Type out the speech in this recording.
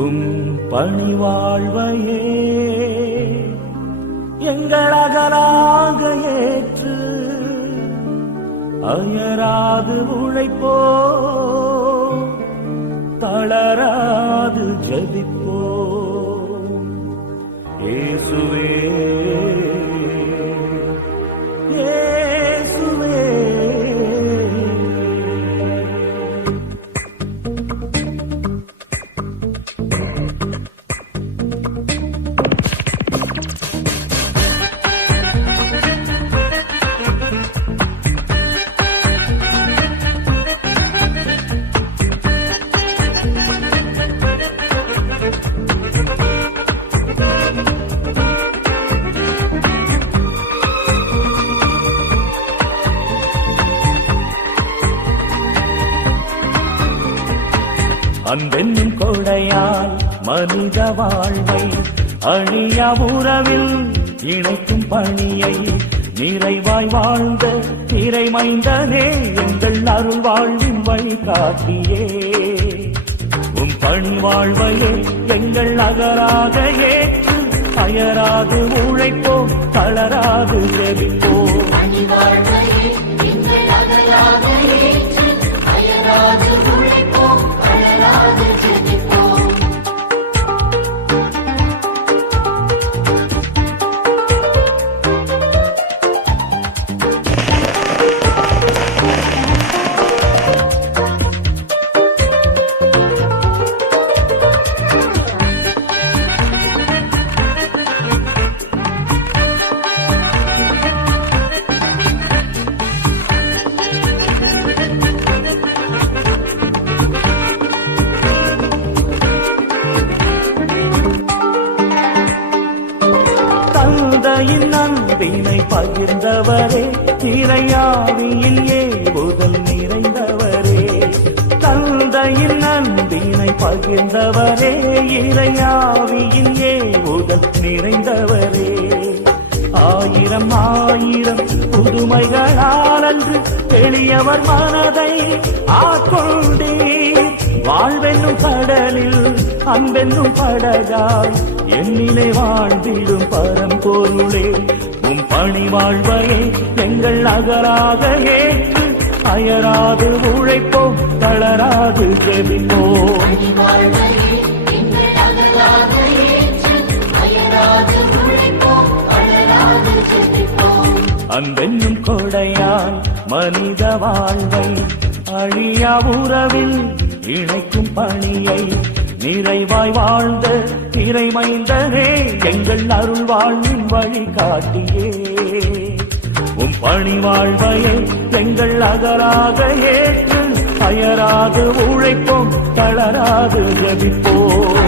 உம் பணிவாழ்வையே எங்களகலாக ஏற்று அயராது உழைப்போ தளராது ஜெபிப்போ இயேசுவே இயேசுவே. அன்பென்னும் கொடையால் மனித வாழ்வை அழியா உறவில் இணைக்கும் பணியை நிறைவாய் வாழ்ந்த இறைமைந்தனே எங்கள் அருள் வாழ்வின் வழிகாட்டியே உம் பணி வாழ்வையே எங்கள் அகராக ஏற்று அயராது உழைப்போம் தளராது ஜெபிப்போம். தந்தையின் அன்பினை பகிர்ந்தவரே இறையாவியில் ஏவுதல் நிறைந்தவரே தந்தையின் அன்பினை பகிர்ந்தவரே இறையாவியில் ஏவுதல் நிறைந்தவரே ஆயிரம் ஆயிரம் புதுமைகளால் அன்று எளியவர் மனதை ஆட்கொண்டீர் வாழ்வென்னும் கடலில் அன்பென்னும் படகாய் என்னிலே வாழ்ந்திடும் பரம்பொருளே உம் பணி வாழ்வையே எங்கள் அகராக ஏற்று அயராது உழைப்போம் தளராது ஜெபிப்போம். அன்பென்னும் கொடையால் மனித வாழ்வை அழியா உறவில் இணைக்கும் பணியை நிறைவாய் வாழ்ந்த இறைமைந்தனே எங்கள் அருள் வாழ்வின் வழிகாட்டியே உம் பணி வாழ்வையை எங்கள் அகராக ஏற்று அயராது உழைப்போம் தளராது ஜெபிப்போம்.